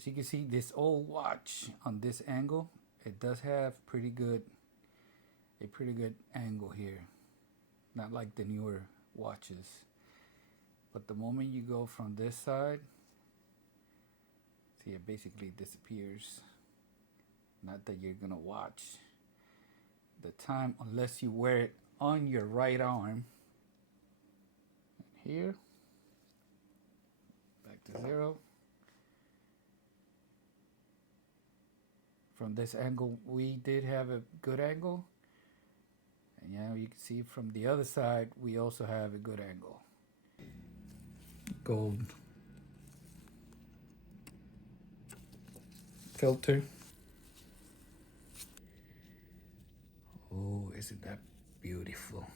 As you can see, this old watch on this angle, it does have a pretty good angle here. Not like the newer watches. But the moment you go from this side, see, it basically disappears. Not that you're gonna watch the time unless you wear it on your right arm. Here, back to 0. From this angle, we did have a good angle. And yeah, you can see from the other side, we also have a good angle. Gold filter. Oh, isn't that beautiful?